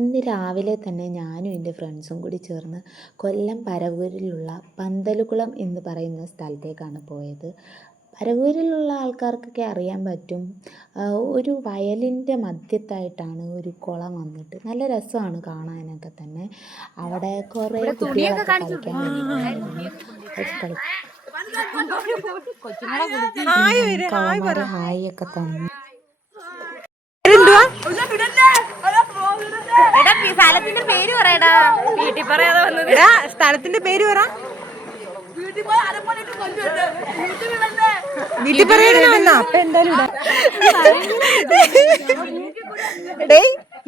ഇന്ന് രാവിലെ തന്നെ ഞാനും എൻ്റെ ഫ്രണ്ട്സും കൂടി ചേർന്ന് കൊല്ലം പരവൂരിലുള്ള പന്തലുകുളം എന്ന് പറയുന്ന സ്ഥലത്തേക്കാണ് പോയത്. പരവൂരിലുള്ള ആൾക്കാർക്കൊക്കെ അറിയാൻ പറ്റും. ഒരു വയലിൻ്റെ മധ്യത്തായിട്ടാണ് ഒരു കുളം വന്നിട്ട്. നല്ല രസമാണ് കാണാനൊക്കെ തന്നെ. അവിടെ കുറേ കുട്ടികളൊക്കെ കളിക്കാൻ വേണ്ടിയിട്ടുണ്ടായിരുന്നു. ഹായ് ഒക്കെ തന്നു. സ്ഥലത്തിന്റെ പേര് പറയടാ. വീട്ടിൽ പറയാതെ വന്നത്. സ്ഥലത്തിന്റെ പേര് പറ. വീട്ടിൽ പറയാ. അപ്പൊ എന്തായാലും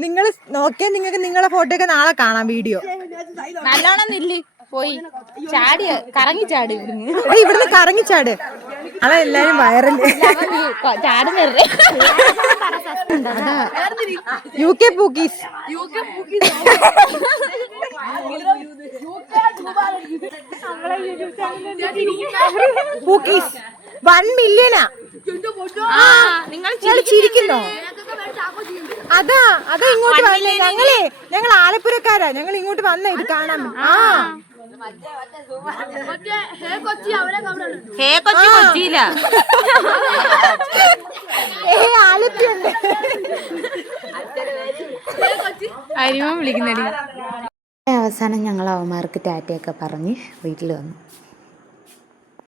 നിങ്ങൾ നോക്കിയാൽ നിങ്ങൾക്ക് നിങ്ങളെ ഫോട്ടോ ഒക്കെ നാളെ കാണാം. വീഡിയോ നല്ലോണം നില്ല്. പോയി ചാടി കറങ്ങി ചാടി ഇവിടുന്ന് കറങ്ങി ചാട്. അതെല്ലാരും വയറല്ലേ ചാടുന്നേ. UK പൂക്കീസ്. പൂക്കീസ് 1 മില്യനാ. നിങ്ങൾ ചിരിക്കുന്നോ? അതാ ഇങ്ങോട്ട് വന്നേ. ഞങ്ങൾ ആലപ്പുഴക്കാരാ. ഞങ്ങൾ ഇങ്ങോട്ട് വന്ന ഇത് കാണാൻ. അവസാനം ഞങ്ങൾ അവന്മാർക്ക് ടാറ്റയൊക്കെ പറഞ്ഞ് വീട്ടിൽ വന്നു.